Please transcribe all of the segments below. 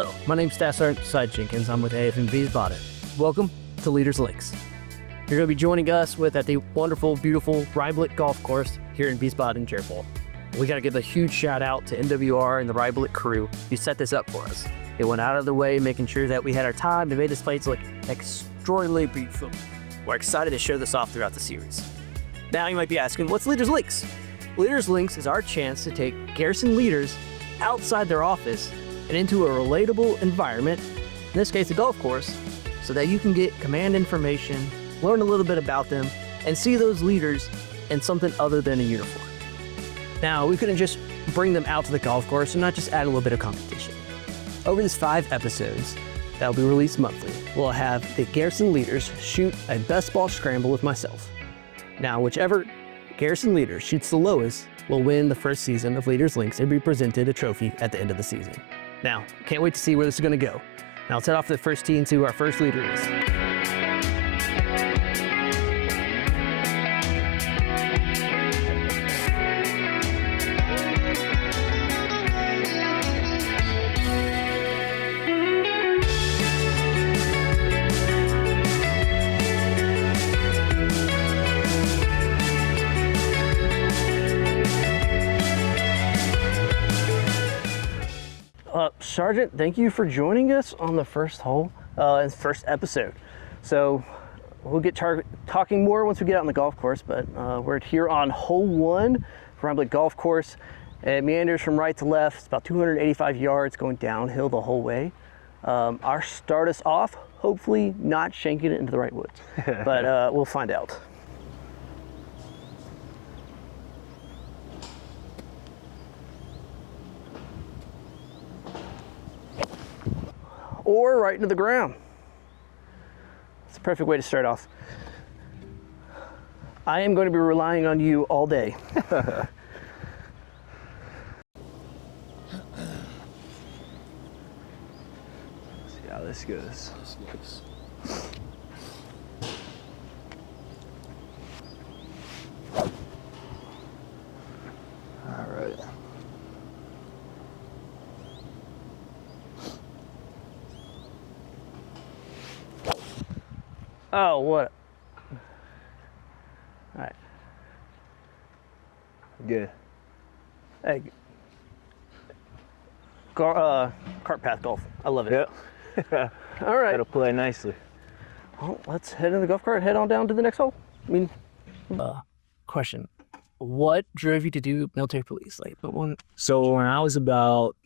Hello, my name's Staff Sergeant Cy Jenkins. I'm with AFM Wiesbaden. Welcome to Leaders Links. You're going to be joining us at the wonderful, beautiful Readiness golf course here in Wiesbaden, Germany. We got to give a huge shout out to NWR and the Readiness crew who set this up for us. They went out of the way, making sure that we had our time to make this place look extraordinarily beautiful. We're excited to show this off throughout the series. Now you might be asking, what's Leaders Links? Leaders Links is our chance to take garrison leaders outside their office and into a relatable environment, in this case a golf course, so that you can get command information, learn a little bit about them, and see those leaders in something other than a uniform. Now, we couldn't just bring them out to the golf course and not just add a little bit of competition. Over these 5 episodes that will be released monthly, we'll have the garrison leaders shoot a best ball scramble with myself. Now, whichever garrison leader shoots the lowest will win the first season of Leaders Links and be presented a trophy at the end of the season. Now, can't wait to see where this is going to go. Now, let's head off to the first tee and see who our first leader is. Sergeant, thank you for joining us on the first hole, first episode. So we'll get talking more once we get out on the golf course, but we're here on hole 1, Readiness golf course. It meanders from right to left. It's about 285 yards going downhill the whole way. Our start us off, hopefully not shanking it into the right woods, but we'll find out. Or right into the ground. It's a perfect way to start off. I am going to be relying on you all day. See how this goes. All right. Oh, what? All right. Good. Hey. Cart path golf. I love it. Yep. All right. That'll play nicely. Well, let's head in the golf cart and head on down to the next hole. Question. What drove you to do military police? So when I was about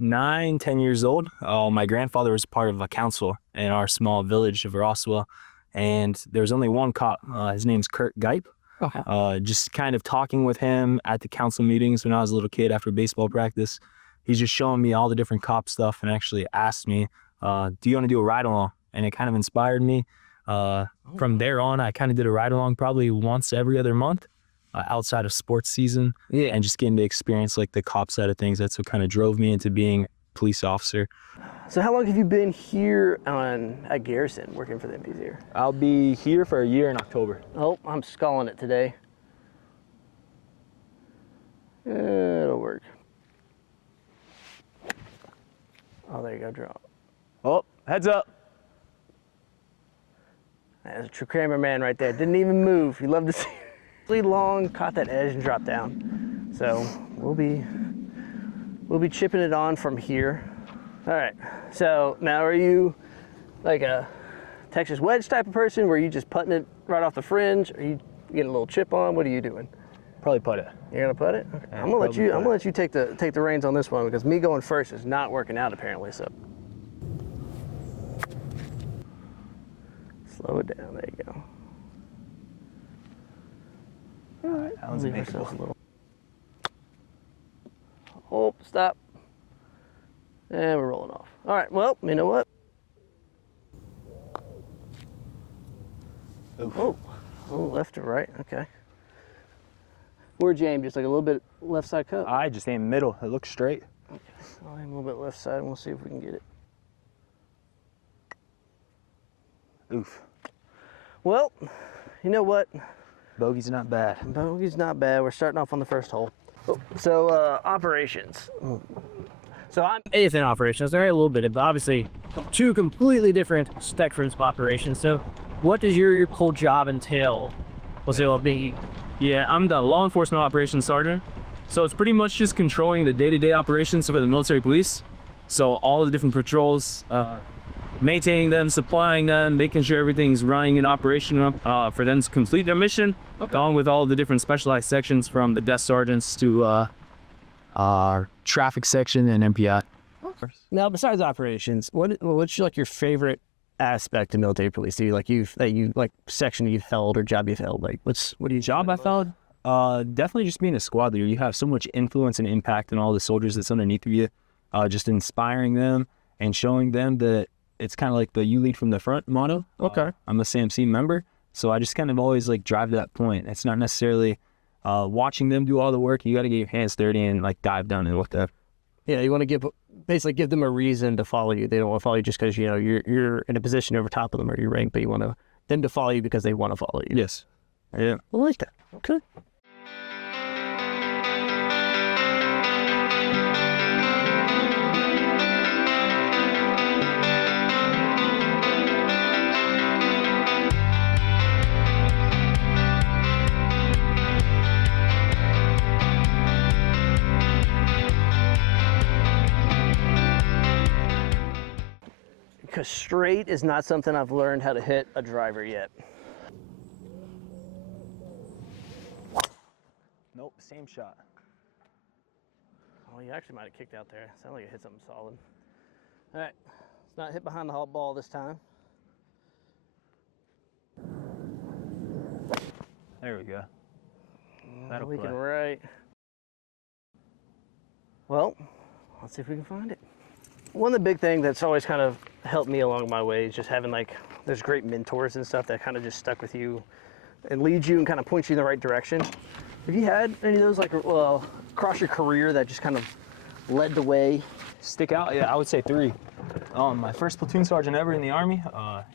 9-10 years old, my grandfather was part of a council in our small village of Roswell, and there was only one cop. His name's Kurt Geip. Okay. Just kind of talking with him at the council meetings when I was a little kid after baseball practice. He's just showing me all the different cop stuff and actually asked me, do you want to do a ride along? And it kind of inspired me. From there on, I kind of did a ride along probably once every other month. Outside of sports season, and just getting to experience like the cop side of things. That's what kind of drove me into being a police officer. So how long have you been here at Garrison working for them these years? I'll be here for a year in October. Oh, I'm sculling it today. It'll work. Oh, there you go, drop. Oh, heads up. That's a true cameraman right there. Didn't even move. You love to see long, caught that edge and dropped down. So we'll be chipping it on from here. All right. So now, are you like a Texas wedge type of person where you just putting it right off the fringe? Or you getting a little chip on? What are you doing? Probably putt it. You're gonna putt it? Okay. Yeah, I'm gonna let you take the reins on this one, because me going first is not working out apparently. So slow it down. There you go. All right, that one's leave ourselves a little. Oh, stop. And we're rolling off. All right, well, you know what? Oh, left to right, okay. Where'd you aim? Just like a little bit left side cut? I just aim middle. It looks straight. Okay, I'll aim a little bit left side and we'll see if we can get it. Oof. Well, you know what? Bogey's not bad. Bogey's not bad. We're starting off on the first hole. So operations. So So I'm eighth in operations. They're a little bit, but obviously two completely different spectrums of operations. So what does your whole job entail? Was it being? Yeah, I'm the law enforcement operations sergeant. So it's pretty much just controlling the day-to-day operations of the military police. So all the different patrols, maintaining them, supplying them, making sure everything's running in operation for them to complete their mission, along with all the different specialized sections from the desk sergeants to our traffic section and MPI. Now, besides operations, what's like your favorite aspect of military police? Do you like section you've held or job you've held? Like, what do you Job I've held? Definitely just being a squad leader. You have so much influence and impact on all the soldiers that's underneath of you. Just inspiring them and showing them that it's kind of like the "you lead from the front" motto. Okay. I'm a SAMC member, so I just kind of always like drive to that point. It's not necessarily watching them do all the work. You got to get your hands dirty and like dive down and whatever. Yeah, you want to basically give them a reason to follow you. They don't want to follow you just because you're in a position over top of them or you're ranked, but you want them to follow you because they want to follow you. Yes. Yeah. I like that. Okay. Because straight is not something I've learned how to hit a driver yet. Nope, same shot. Oh, you actually might have kicked out there. Sounded like it hit something solid. All right, it's not hit behind the hot ball this time. There we go. That'll We play. can right. Well, let's see if we can find it. One of the big things that's always kind of helped me along my way is just having there's great mentors and stuff that kind of just stuck with you and lead you and kind of point you in the right direction. Have you had any of those across your career that just kind of led the way? Stick out? Yeah, I would say 3. My first platoon sergeant ever in the Army.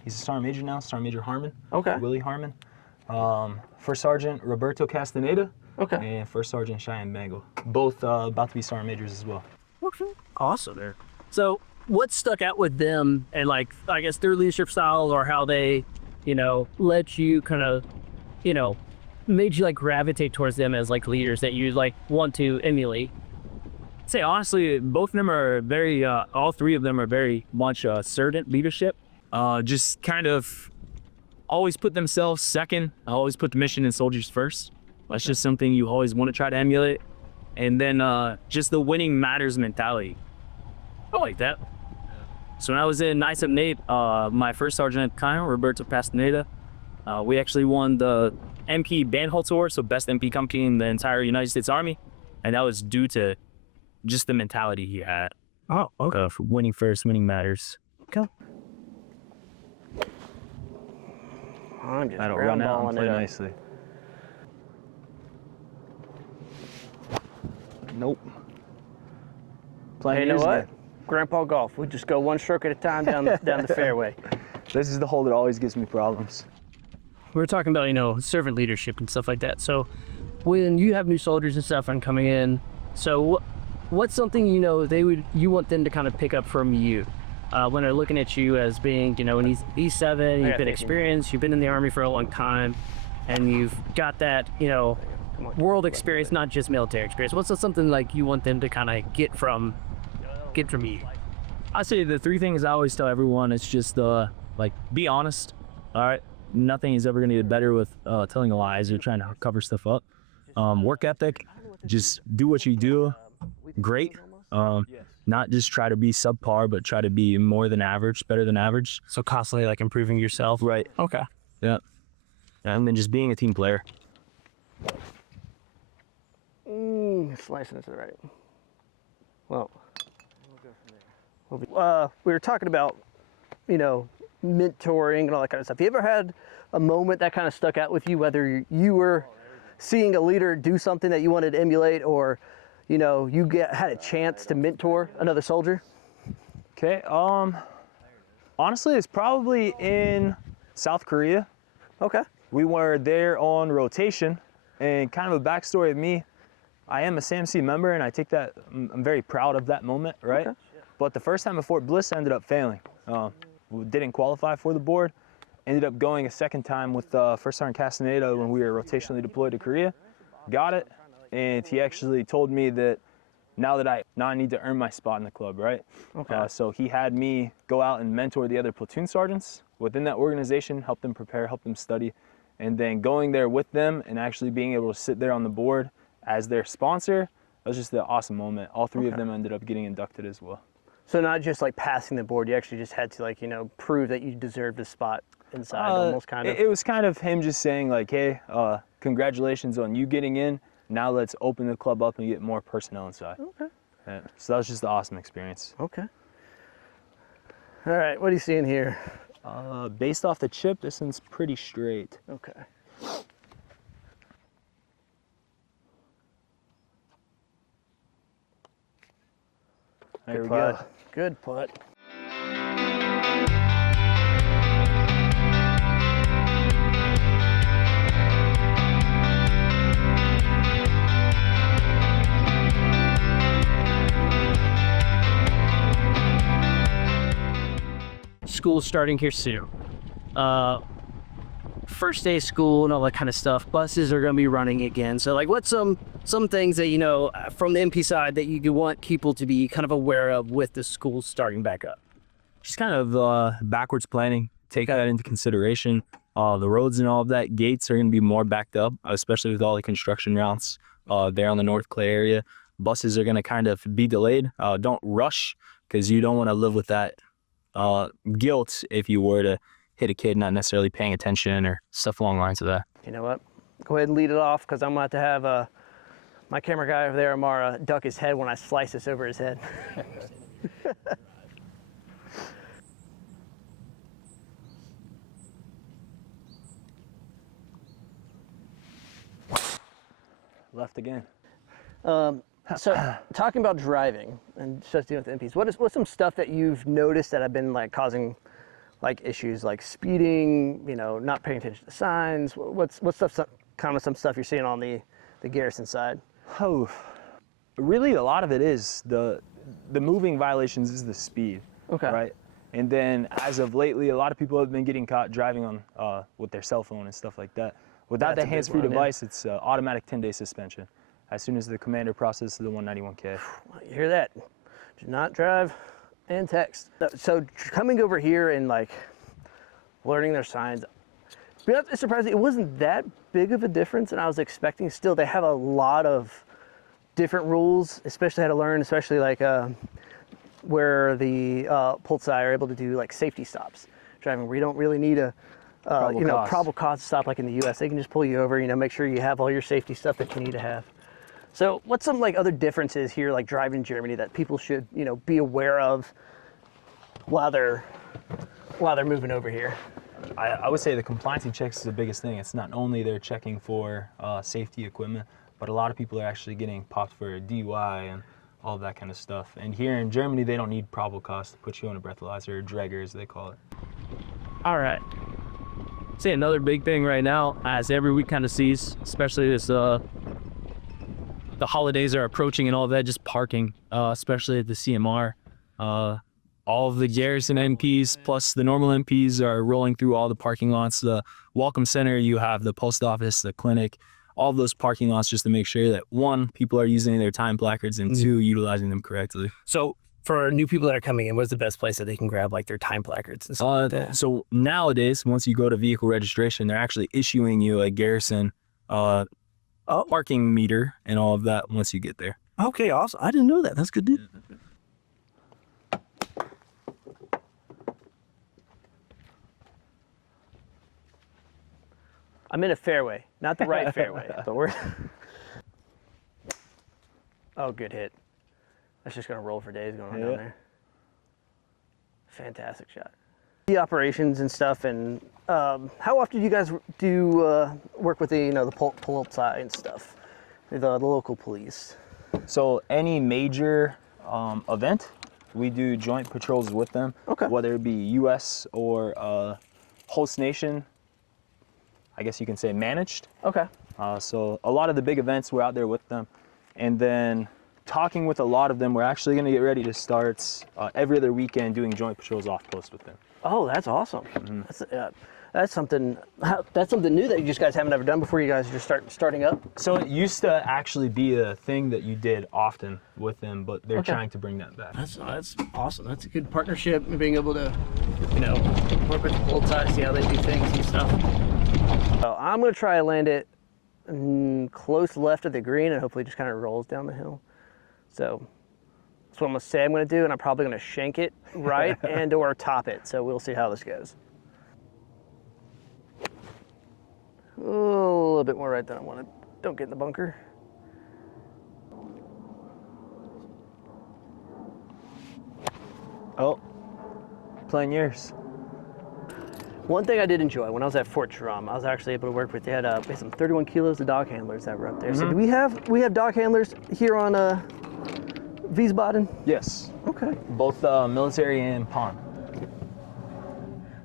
He's a Sergeant Major now, Sergeant Major Harmon. Okay. Willie Harmon. First Sergeant Roberto Castaneda. Okay. And First Sergeant Cheyenne Bangle. Both about to be Sergeant Majors as well. Awesome there. So what stuck out with them and I guess their leadership styles or how they, let you kind of, made you gravitate towards them as leaders that you want to emulate? I'd say honestly, both of them are very, all 3 of them are very much servant leadership. Just kind of always put themselves second. Always put the mission and soldiers first. That's just something you always want to try to emulate. And then just the winning matters mentality. I like that. So when I was in ISAP Nate, my first sergeant at the time, Roberto Castaneda, we actually won the MP Bandholz Award, so best MP company in the entire United States Army. And that was due to just the mentality he had. Oh, okay. For winning first, winning matters. Okay. I'm just That'll run out and play it up. nicely. Nope. Hey, you know what? Grandpa Golf. We just go one stroke at a time down the fairway. This is the hole that always gives me problems. We were talking about, servant leadership and stuff like that. So when you have new soldiers and stuff and coming in, so what's something, you want them to kind of pick up from you when they're looking at you as being, an E7, you've been experienced, you've been in the Army for a long time, and you've got that, world experience, not just military experience. What's something you want them to kind of get from you? I say the 3 things I always tell everyone, it's just be honest. All right, nothing is ever gonna get better with telling lies or trying to cover stuff up. Work ethic, just do what you do great. Not just try to be subpar, but try to be more than average, better than average. So constantly improving yourself. Right. Okay. Yeah. And then just being a team player. Slicing it to the right. Well, we'll go from there. We were talking about, mentoring and all that kind of stuff. You ever had a moment that kind of stuck out with you, whether you were seeing a leader do something that you wanted to emulate, or, had a chance to mentor another soldier? Okay. Honestly, it's probably in South Korea. Okay. We were there on rotation, and kind of a backstory of me. I am a SFC member, and I take that, I'm very proud of that moment, right? Okay. But the first time at Fort Bliss, I ended up failing. Didn't qualify for the board. Ended up going a second time with First Sergeant Castaneda when we were rotationally deployed to Korea. Got it, and he actually told me that now I need to earn my spot in the club, right? Okay. So he had me go out and mentor the other platoon sergeants within that organization, help them prepare, help them study, and then going there with them and actually being able to sit there on the board as their sponsor, that was just an awesome moment. All three of them ended up getting inducted as well. So not just like passing the board, you actually just had to like, you know, prove that you deserved a spot inside, almost kind of. It was kind of him just saying like, hey, congratulations on you getting in. Now let's open the club up and get more personnel inside. Okay. Yeah, so that was just an awesome experience. Okay. All right, what are you seeing here? Based off the chip, this one's pretty straight. Okay. There we Good go. putt. Good putt. School's starting here soon. First day of school and all that kind of stuff. Buses are going to be running again. So like, what's some things that, you know, from the MP side that you want people to be kind of aware of with the school starting back up? Just kind of backwards planning. Take that into consideration. The roads and all of that, gates are going to be more backed up, especially with all the construction routes there on the North Clay area. Buses are going to kind of be delayed. Don't rush, because you don't want to live with that guilt if you were to hit a kid not necessarily paying attention or stuff along the lines of that. You know what? Go ahead and lead it off, because I'm going to have to have my camera guy over there, Amara, duck his head when I slice this over his head. Left again. So talking about driving and just dealing with MPs, what's some stuff that you've noticed that have been like causing like issues like speeding, you know, not paying attention to signs? What's stuff, kind of some stuff you're seeing on the garrison side? Oh, really a lot of it is the moving violations is the speed. Okay. Right? And then as of lately, a lot of people have been getting caught driving on with their cell phone and stuff like that. Without That's a that big hands-free one, yeah. device, it's automatic 10-day suspension as soon as the commander processes the 191K. You hear that? Do not drive and text. So coming over here and like learning their signs, it's surprising. It wasn't that big of a difference, and I was expecting. Still, they have a lot of different rules, especially how to learn, especially like where the Polizei are able to do like safety stops driving, where you don't really need a probable cause to stop like in the U.S. They can just pull you over, you know, make sure you have all your safety stuff that you need to have. So what's some like other differences here, like driving in Germany, that people should, you know, be aware of while they're moving over here? I would say the compliance checks is the biggest thing. It's not only they're checking for safety equipment, but a lot of people are actually getting popped for a DUI and all that kind of stuff. And here in Germany, they don't need probable cause to put you on a breathalyzer, or Dregger as they call it. All right. See, another big thing right now, as every week kind of sees, especially this, the holidays are approaching and all that, just parking, especially at the CMR. All of the garrison MPs plus the normal MPs are rolling through all the parking lots. The Welcome Center, you have the post office, the clinic, all of those parking lots, just to make sure that one, people are using their time placards, and two, utilizing them correctly. So for new people that are coming in, what's the best place that they can grab like their time placards and stuff like that? So nowadays, once you go to vehicle registration, they're actually issuing you a garrison parking meter and all of that once you get there. Okay, awesome. I didn't know that. That's good, dude. I'm in a fairway, not the right fairway, but we're. Oh, good hit. That's just gonna roll for days going on down there. Fantastic shot. The operations and stuff, and how often do you guys do work with the the Polizei and stuff, the local police? So any major event, we do joint patrols with them. Okay. Whether it be U.S. or host nation, I guess you can say managed. Okay. So a lot of the big events, we're out there with them. And then talking with a lot of them, we're actually going to get ready to start every other weekend doing joint patrols off post with them. Oh, that's awesome. That's something new that you just guys haven't ever done before. You guys are just starting up. So it used to actually be a thing that you did often with them, but they're trying to bring that back. That's awesome. That's a good partnership, being able to, work with both sides, see how they do things and stuff. So I'm gonna try to land it close left of the green and hopefully just kind of rolls down the hill. So that's what I'm gonna say I'm gonna do, and I'm probably gonna shank it right and or top it. So we'll see how this goes. Oh, a little bit more right than I wanted. Don't get in the bunker. Oh, playing yours. One thing I did enjoy when I was at Fort Drum, I was actually able to work with. They had some 31 kilos of dog handlers that were up there. So do we have dog handlers here on Wiesbaden? Yes. Okay. Both military and pawn.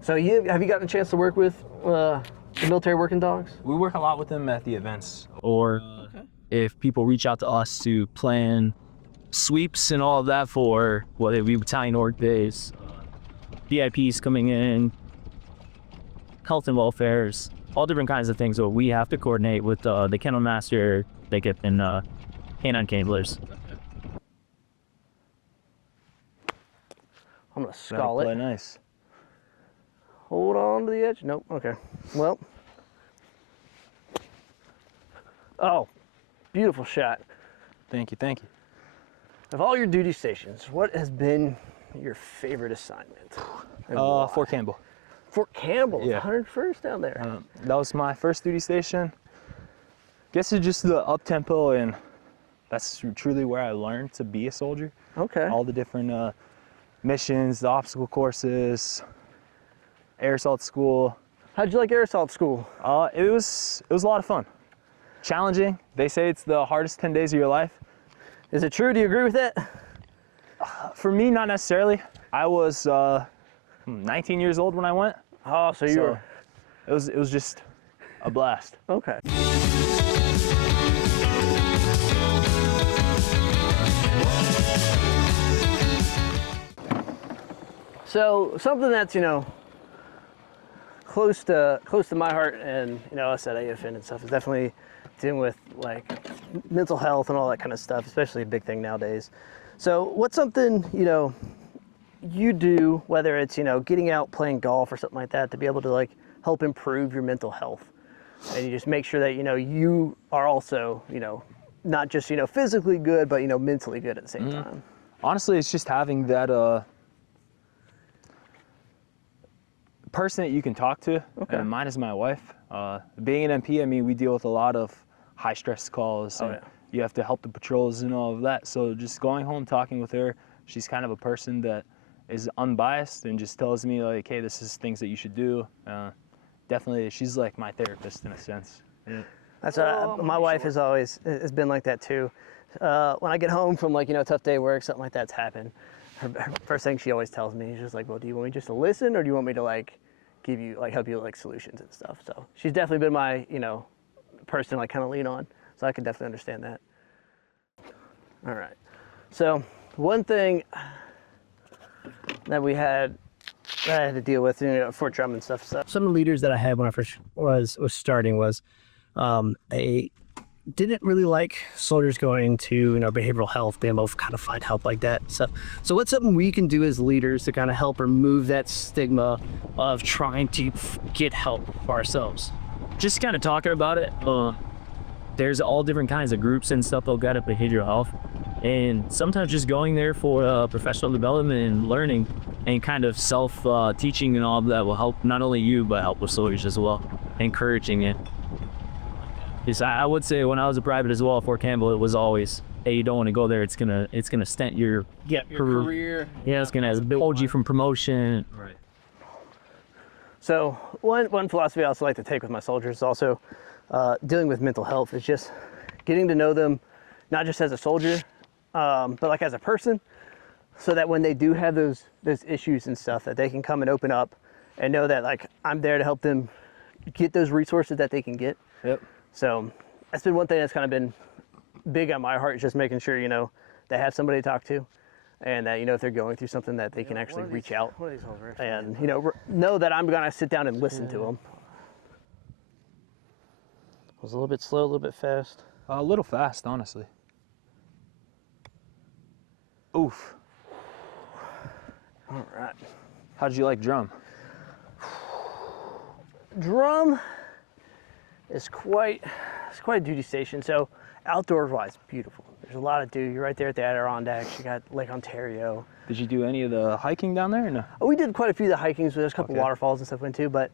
So have you gotten a chance to work with the military working dogs? We work a lot with them at the events, or if people reach out to us to plan sweeps and all of that for whether it be battalion org days, VIPs coming in, health and welfares, all different kinds of things that we have to coordinate with the kennel master, they get in canine handlers. I'm gonna skull it. Play nice. Hold on to the edge. Nope. Okay. Well. Oh, beautiful shot. Thank you. Thank you. Of all your duty stations, what has been your favorite assignment? Fort Campbell. Fort Campbell, Yeah. 101st down there. That was my first duty station. Guess it's just the up tempo, and that's truly where I learned to be a soldier. Okay. All the different missions, the obstacle courses, air assault school. How'd you like air assault school? It was a lot of fun. Challenging. They say it's the hardest 10 days of your life. Is it true? Do you agree with that? For me, not necessarily. I was 19 years old when I went. Oh, so you were. It was just a blast. Okay. So something that's close to my heart, and us at AFN and stuff, is definitely dealing with like mental health and all that kind of stuff, especially a big thing nowadays. So what's something you do, whether it's getting out playing golf or something like that, to be able to like help improve your mental health, and you just make sure that you are also not just physically good, but mentally good at the same time? Honestly, it's just having that person that you can talk to. Okay. And mine is my wife. Being an MP, I mean, we deal with a lot of high stress calls. Oh, and yeah. You have to help the patrols and all of that. So just going home, talking with her, she's kind of a person that is unbiased and just tells me like, hey, this is things that you should do. Definitely, she's like my therapist in a sense. Yeah. That's my wife has been like that too. When I get home from a tough day at work, something like that's happened, her first thing she always tells me is just like, well, do you want me just to listen, or do you want me to help you solutions and stuff? So she's definitely been my person to kind of lean on, so I can definitely understand that. All right, so one thing that I had to deal with Fort Drum and stuff. So some of the leaders that I had when I first was starting was they didn't really like soldiers going to behavioral health, being able to kind of find help like that. So what's something we can do as leaders to kind of help remove that stigma of trying to get help for ourselves? Just kind of talking about it. There's all different kinds of groups and stuff that got at behavioral health, and sometimes just going there for professional development and learning and kind of self-teaching and all of that will help not only you but help with soldiers as well, encouraging it. Yes, I would say when I was a private as well at Fort Campbell, it was always, hey, you don't want to go there. It's gonna stent your career. Yeah, it's gonna hold you from promotion. Right. So one philosophy I also like to take with my soldiers is also dealing with mental health. Is just getting to know them, not just as a soldier, but like as a person, so that when they do have those issues and stuff, that they can come and open up and know that like I'm there to help them get those resources that they can get. Yep. So that's been one thing that's kind of been big on my heart is just making sure, you know, they have somebody to talk to, and that, you know, if they're going through something, that they can actually reach out and, you know that I'm gonna sit down and listen to them. It was a little bit slow, a little bit fast. A little fast, honestly. Oof. All right. How did you like drum? Drum is quite a duty station. So outdoors wise, beautiful. There's a lot to do. You're right there at the Adirondacks. You got Lake Ontario. Did you do any of the hiking down there or no? Oh, we did quite a few of the hikings. There's a couple Okay. waterfalls and stuff went too. But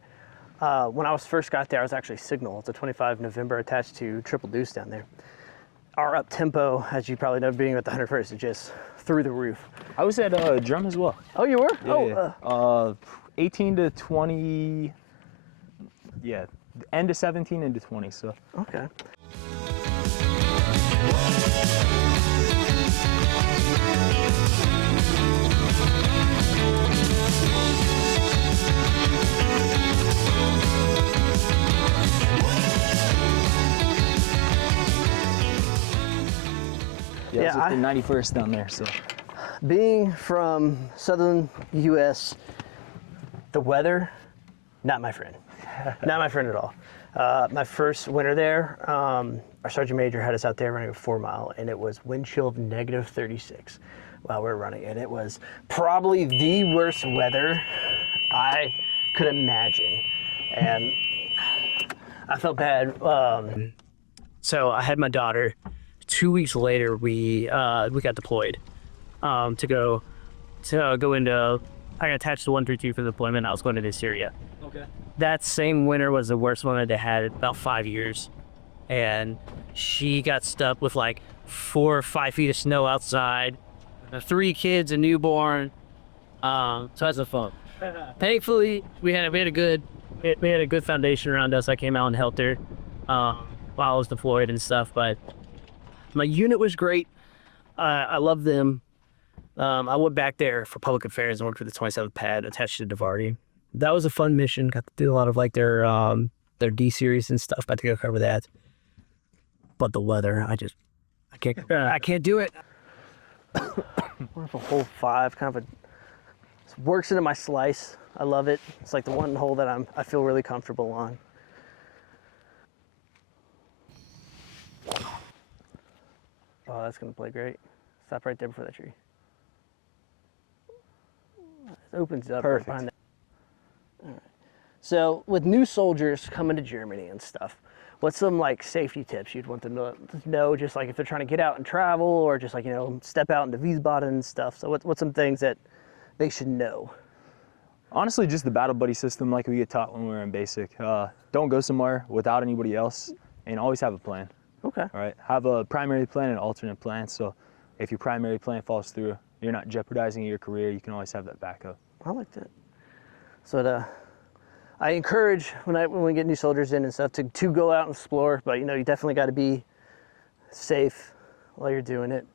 when I first got there, I was actually Signal. It's a 25 November attached to Triple Deuce down there. Our up tempo, as you probably know, being at the 101st, is just through the roof. I was at drum as well. Oh, you were? Yeah. 18 to 20. Yeah, end of 17 into 20. So. Okay. Yeah, I was at the 91st down there, so. Being from southern U.S., the weather, not my friend. Not my friend at all. My first winter there, our sergeant major had us out there running a 4 mile, and it was wind chill of -36 while we were running. And it was probably the worst weather I could imagine. And I felt bad. So I had my daughter. 2 weeks later, we got deployed to go into. I got attached to 132 for the deployment. I was going to Syria. Okay. That same winter was the worst one that they had in about 5 years, and she got stuck with like 4 or 5 feet of snow outside, 3 kids, a newborn. So that's a fun. Thankfully, we had a good foundation around us. I came out and helped her while I was deployed and stuff. But my unit was great. I love them. I went back there for public affairs and worked with the 27th Pad attached to Davardi. That was a fun mission. Got to do a lot of like their D series and stuff. Got to go cover that. But the weather, I can't do it. What if a hole 5 kind of works into my slice? I love it. It's like the one hole that I feel really comfortable on. Oh, that's gonna play great. Stop right there before that tree. It opens up right behind that. All right. So with new soldiers coming to Germany and stuff, what's some like safety tips you'd want them to know, just like if they're trying to get out and travel, or just like, you know, step out into Wiesbaden and stuff? So what's some things that they should know? Honestly, just the battle buddy system like we get taught when we were in basic. Don't go somewhere without anybody else, and always have a plan. Okay. All right. Have a primary plan and alternate plan. So if your primary plan falls through, you're not jeopardizing your career. You can always have that backup. I like that. So I encourage when we get new soldiers in and stuff to go out and explore, but you know, you definitely got to be safe while you're doing it.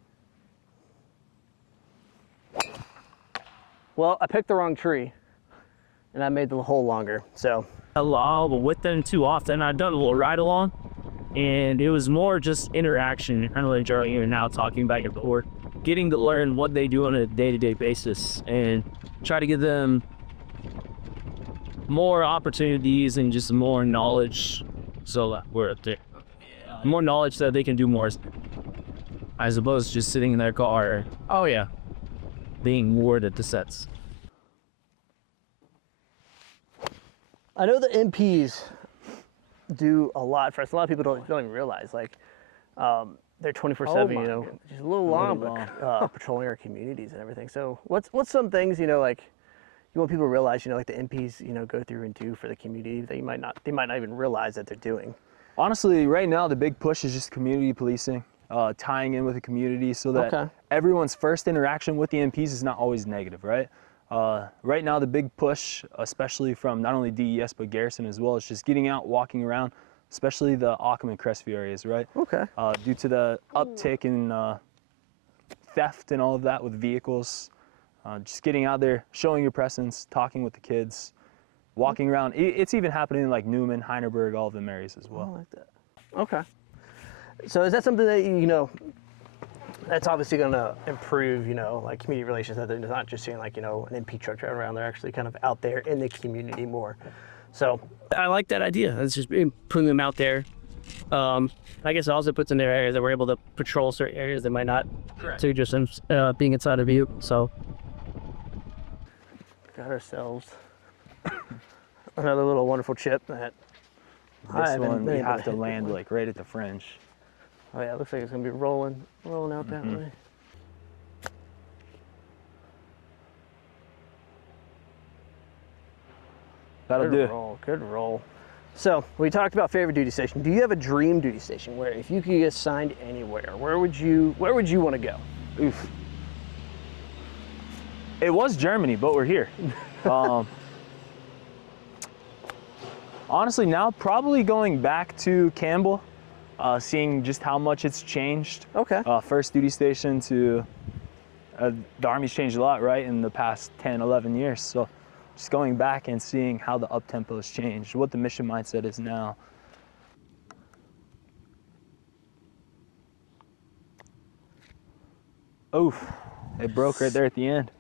Well, I picked the wrong tree, and I made the hole longer. So with them too often, I've done a little ride along, and it was more just interaction, kind of enjoying it now, talking back and forth, getting to learn what they do on a day-to-day basis, and try to give them more opportunities and just more knowledge, so that we're up there. More knowledge that they can do more, as opposed to just sitting in their car. Oh yeah, being moored at the sets. I know the MPs do a lot for us. A lot of people don't even realize, like, they're 24/7, you know, just a little long, but patrolling our communities and everything. So what's some things, you know, like, you want people to realize, you know, like the MPs, you know, go through and do for the community that they might not even realize that they're doing? Honestly, right now the big push is just community policing, tying in with the community so that everyone's first interaction with the MPs is not always negative, right? Right now the big push, especially from not only DES but Garrison as well, is just getting out, walking around, especially the Ockham and Crestview areas, right? Okay. Due to the uptick in theft and all of that with vehicles. Just getting out there, showing your presence, talking with the kids, walking around. It's even happening in like Newman, Heinerberg, all of them areas as well. I like that. Okay. So is that something that you know? That's obviously going to improve, you know, like community relations. That they're not just seeing like, you know, an MP truck driving around. They're actually kind of out there in the community more. So I like that idea. It's just putting them out there. I guess it also puts in their areas that we're able to patrol certain areas that might not. Correct. To just being inside of view. So got ourselves another little wonderful chip that this one we have to land like right at the fringe. Oh yeah, it looks like it's gonna be rolling out that way. That'll do. Good roll. So we talked about favorite duty station. Do you have a dream duty station where if you could get assigned anywhere, where would you want to go? Oof. It was Germany, but we're here. Honestly, now probably going back to Campbell. Seeing just how much it's changed. Okay. First duty station to the Army's changed a lot, right, in the past 10, 11 years. So just going back and seeing how the up-tempo has changed, what the mission mindset is now. Oof, it broke right there at the end.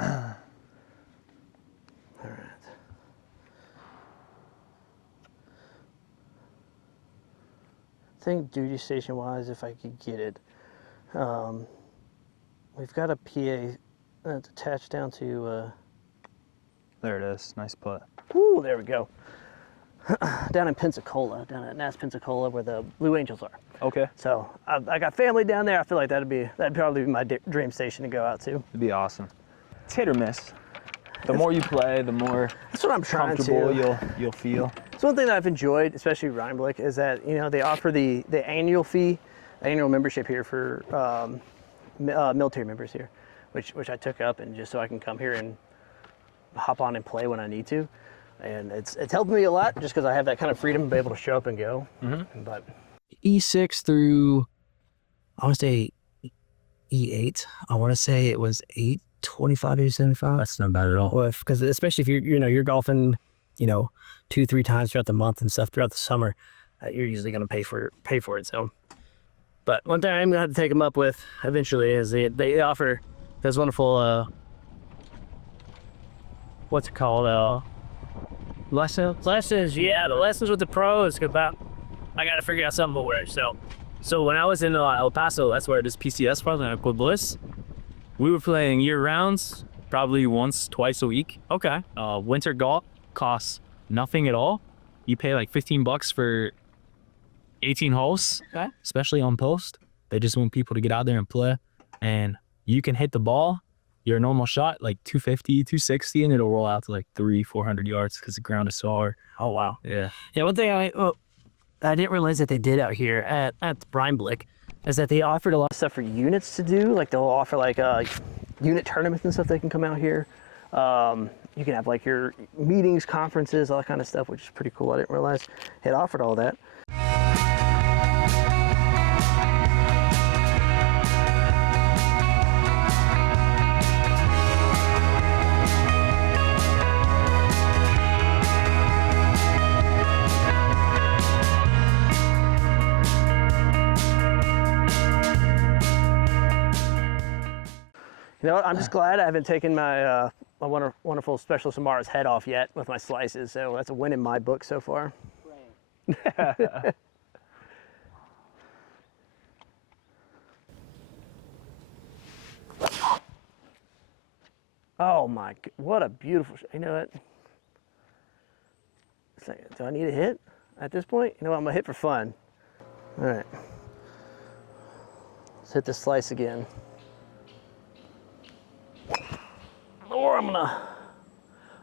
All right. I think duty station wise, if I could get it, we've got a PA that's attached down to there it is, nice putt. Woo, there we go. Down in Pensacola, down at Nass, Pensacola, where the Blue Angels are. Okay. So I got family down there. I feel like that'd probably be my dream station to go out to. It'd be awesome. It's hit or miss. The more you play, the more that's what I'm trying comfortable you'll feel. It's one thing that I've enjoyed, especially Rhineblick, is that you know they offer the annual membership here for military members here, which I took up, and just so I can come here and hop on and play when I need to, and it's helped me a lot just because I have that kind of freedom to be able to show up and go. Mm-hmm. But E6 through, I want to say E8. I want to say it was 825, 875. That's not bad at all. Well, because especially if you're golfing, 2-3 times throughout the month and stuff throughout the summer, you're usually going to pay for it. So, but one thing I'm going to have to take them up with eventually is they offer those wonderful what's it called? Lessons. Yeah, the lessons with the pros. About I got to figure out something for it. So when I was in El Paso, that's where this PCS was, and Pueblo Bliss. We were playing year rounds, probably once, twice a week. Okay. Winter golf costs nothing at all. You pay like $15 for 18 holes, okay, especially on post. They just want people to get out there and play. And you can hit the ball, your normal shot, like 250, 260, and it'll roll out to like 300-400 yards because the ground is so hard. Oh, wow. Yeah. Yeah, one thing I didn't realize that they did out here at Rhineblick is that they offered a lot of stuff for units to do. Like they'll offer like unit tournaments and stuff. They can come out here. You can have like your meetings, conferences, all that kind of stuff, which is pretty cool. I didn't realize it offered all that. You know what? I'm just glad I haven't taken my my wonderful Specialist Amara's head off yet with my slices. So that's a win in my book so far. Oh my! What a beautiful! You know what? It's like, do I need a hit at this point? You know what? I'm gonna hit for fun. All right. Let's hit this slice again. Or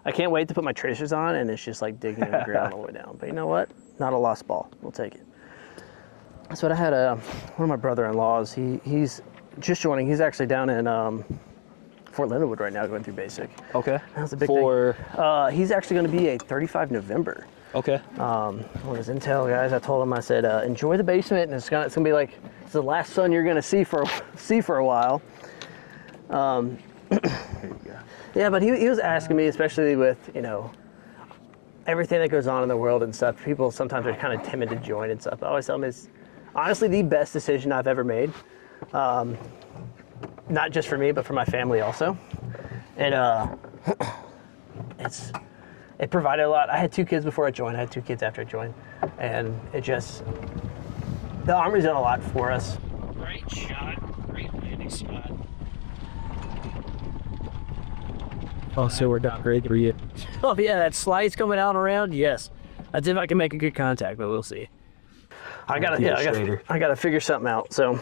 I can't wait to put my tracers on and it's just like digging in the ground all the way down. But you know what? Not a lost ball. We'll take it. That's what I had one of my brother-in-laws. He's just joining. He's actually down in Fort Leonard right now going through basic. Okay. That's a big thing. He's actually going to be a 35 November. Okay. One of his intel guys, I told him, I said, enjoy the basement, and it's gonna be like it's the last sun you're gonna see for a while. Here you go. Yeah, but he was asking me, especially with, everything that goes on in the world and stuff, people sometimes are kind of timid to join and stuff. I always tell them it's honestly the best decision I've ever made. Not just for me, but for my family also. And it provided a lot. I had 2 kids before I joined. I had 2 kids after I joined. And the Army's done a lot for us. Great shot, great landing spot. Oh, so we're down great for you. Oh yeah, that slide's coming out around. Yes, that's if I can make a good contact, but we'll see. I gotta figure something out. So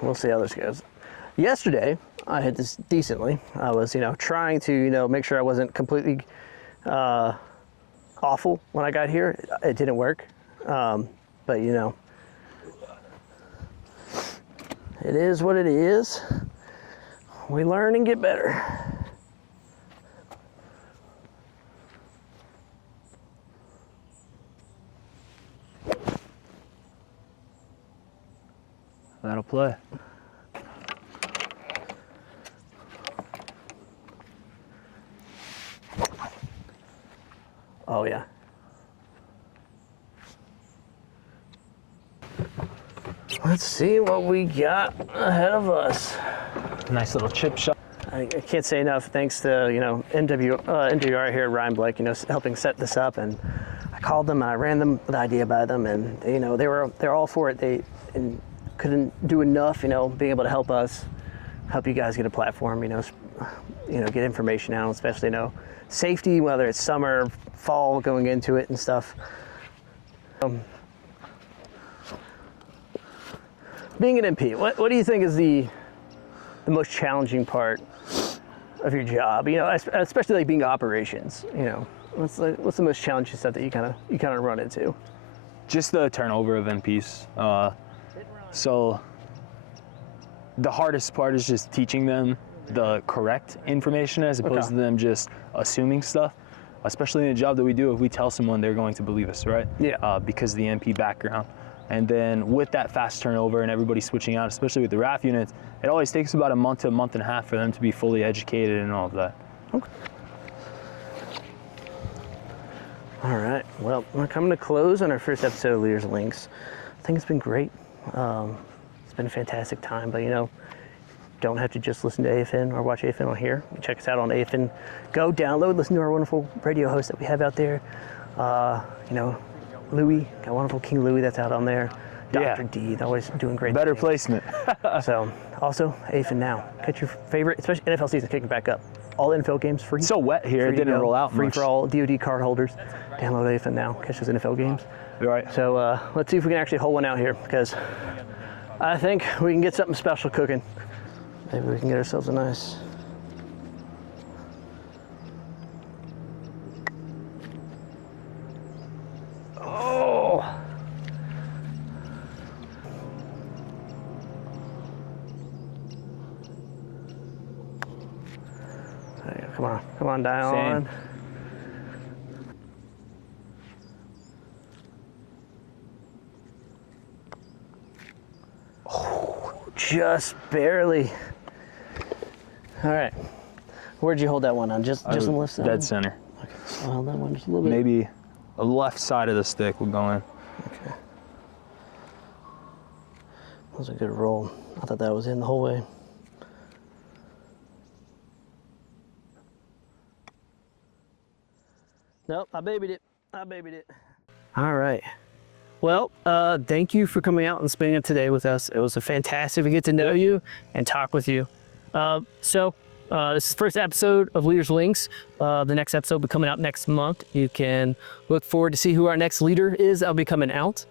we'll see how this goes. Yesterday, I hit this decently. I was, trying to, make sure I wasn't completely awful when I got here. It didn't work, but it is what it is. We learn and get better. That'll play. Oh yeah. Let's see what we got ahead of us. Nice little chip shot. I can't say enough thanks to NWR here at Ryan Blake, helping set this up. And I called them and I ran them the idea by them, and they're all for it. They couldn't do enough, being able to help us, help you guys get a platform, get information out, especially safety, whether it's summer, fall, going into it and stuff. Being an MP, what do you think is the most challenging part of your job? Especially like being operations. What's the most challenging stuff that you kind of run into? Just the turnover of MPs. So the hardest part is just teaching them the correct information as opposed to them just assuming stuff. Especially in a job that we do, if we tell someone, they're going to believe us, right? Yeah. Because of the MP background. And then with that fast turnover and everybody switching out, especially with the RAF units, it always takes about a month to a month and a half for them to be fully educated and all of that. Okay. All right. Well, we're coming to close on our first episode of Leaders Links. I think it's been great. It's been a fantastic time, but don't have to just listen to AFN or watch AFN on here. Check us out on AFN. Go download, listen to our wonderful radio hosts that we have out there. Louie, got wonderful King Louie that's out on there. Dr. D, they're always doing great Better things. placement. So, also, AFN Now. Catch your favorite, especially NFL season kicking back up. All NFL games free. It's so wet here, it didn't roll out free much. for all DoD card holders. Download AFN Now. Catch those NFL games. You're right. So, let's see if we can actually hold one out here, because I think we can get something special cooking. Maybe we can get ourselves a nice... Oh! Hey, come on, dial on. Oh, just barely. All right. Where'd you hold that one on? Just on the left side? Dead center. Okay, so I'll hold that one just a little bit. Maybe the left side of the stick will go in. Okay. That was a good roll. I thought that was in the whole way. Nope, I babied it. All right. Well, thank you for coming out and spending it today with us. It was a fantastic to get to know you and talk with you. This is the first episode of Leaders Links. The next episode will be coming out next month. You can look forward to see who our next leader is. That'll be coming out.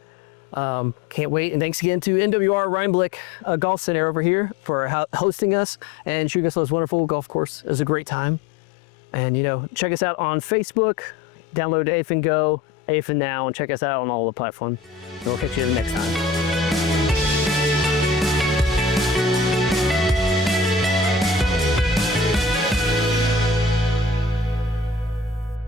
Can't wait. And thanks again to NWR Ryan Blake Golf Center over here for hosting us and shooting us those wonderful golf course. It was a great time. And, check us out on Facebook. Download AFN Go, AFN Now, and check us out on all the platforms. We'll catch you the next time.